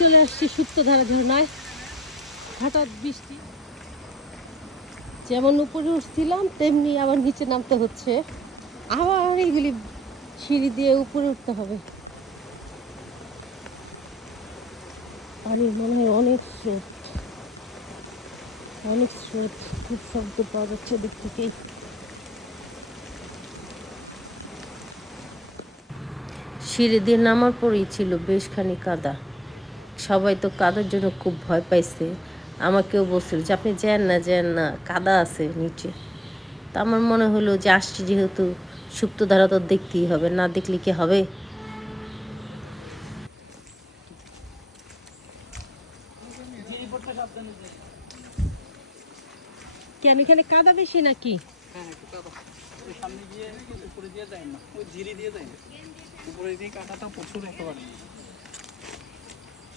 চলে আসছি সুপ্তধারা ঝর্ণায়। হঠাৎ বৃষ্টি, যেমন উপরে উঠছিলাম তেমনি আবার নিচে নামতে হচ্ছে। আবার এইগুলি সিঁড়ি দিয়ে উপরে উঠতে হবে। পানির মনে হয় অনেক স্রোত, অনেক স্রোত। খুব শব্দ পাওয়া যাচ্ছে দিক থেকেই। সিঁড়ি দিয়ে নামার পরেই ছিল বেশ খানি কাদা। সবাই তো কাদার জন্য খুব ভয় পাইছে। আমাকেও বলছিল যে আপনি যান না, কাদা আছে নিচে। তা আমার মনে হলো যে আসছি যেহেতু, সুপ্তধারা তো দেখতেই হবে, না দেখলে কি হবে। কেন এখানে কাদা বেশি নাকি? হ্যাঁ, একটু কাদা। ওই সামনে গিয়ে উপরে দিয়ে যায় না, ওই ঝিরি দিয়ে যায় না, উপরে দিয়ে কাদাটা প্রচুর একেবারে।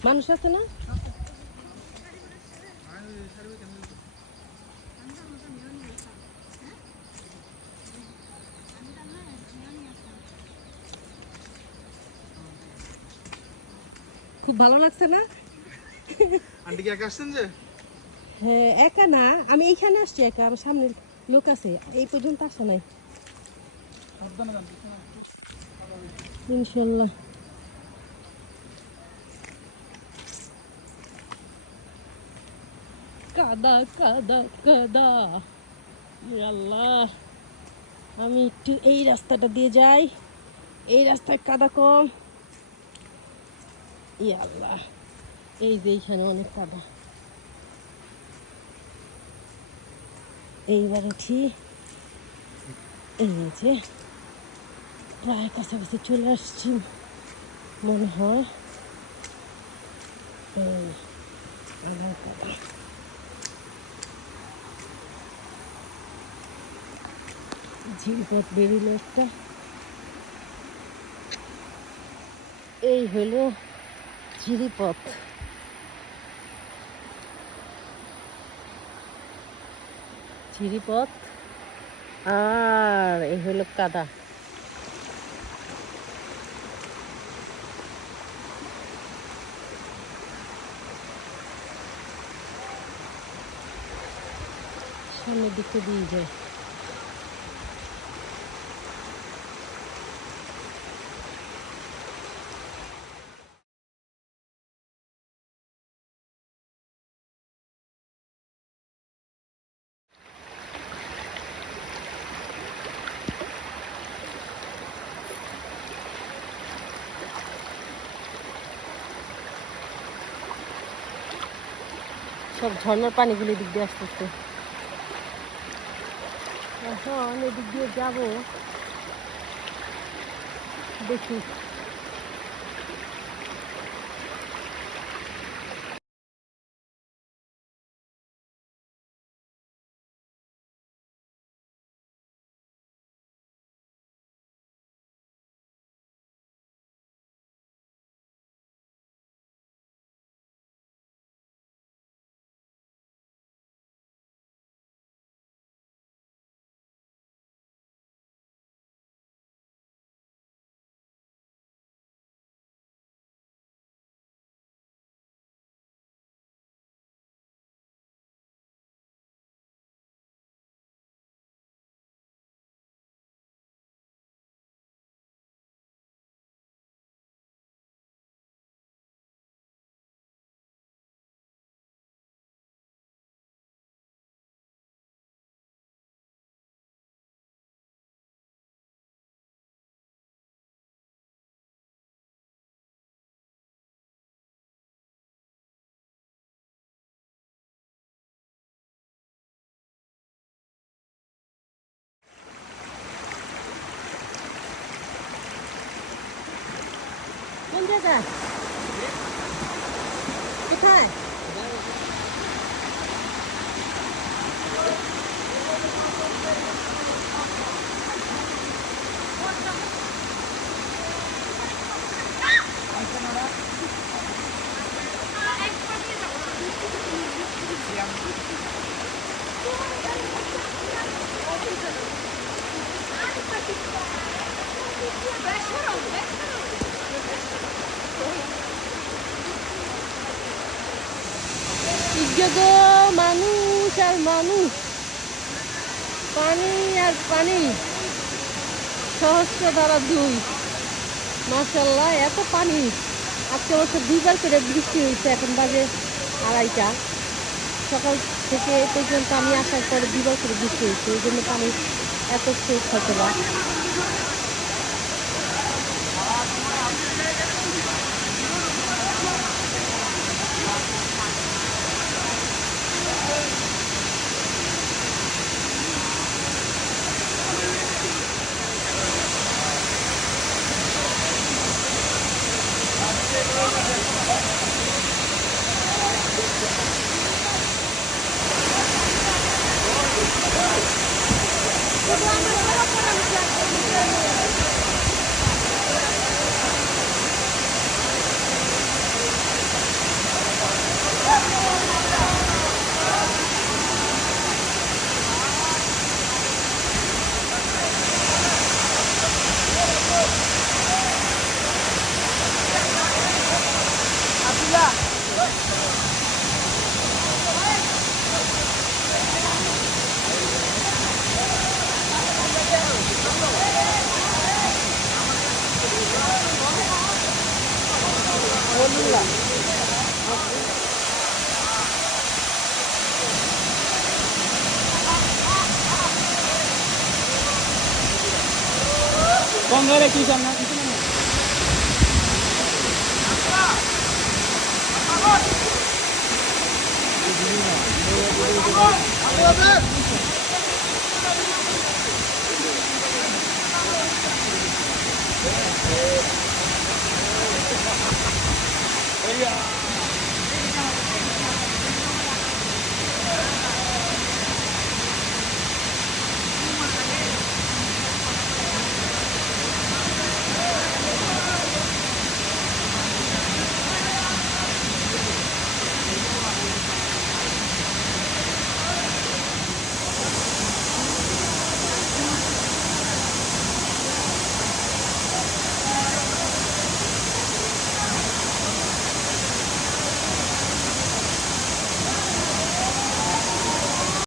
মানুষ আছে না? খুব ভালো লাগছে না? আন্টি কি একা আসছেন যে? হ্যাঁ, একা না, আমি এইখানে আসছি একা, আমার সামনে লোক আছে, এই পর্যন্ত আসা নাই। ইনশাল্লাহ। কাদা কাদা কাদা, ইয়া আল্লাহ। আমি একটু এই রাস্তাটা দিয়ে যাই, এই রাস্তায় কাদা কম। ইয়া আল্লাহ, এই যে এইখানে অনেক কাদা। এইবার উঠি, এই যে প্রায় কাছাকাছি চলে আসছি মনে হয়। এই আবার কাদা। ঝিলপথ বেরিয়ে একটা, এই হলো ঝিরিপথ। ঝিরিপথ আর এই হলো কাদা। সামনের দিকে দিয়ে যায়। সব ঝর্ণার পানিগুলি দিক দিয়ে আসতেছে। এখন এদিক দিয়ে যাবো, দেখি। কোন জায়গায়? কোথায়? যে গো মানুষ আর মানুষ, পানি আর পানি, সহস্র দ্বারা দুই। মাশাল্লাহ এত পানি। আজকে অবশ্য দুইবার করে বৃষ্টি হয়েছে, এখন বাজে 2:30। সকাল থেকে এ পর্যন্ত আমি আসার পরে দুইবার করে বৃষ্টি হয়েছে, এই জন্য পানি এত স্রোত হতে না। গঙ্গার কি সামনে কিছু না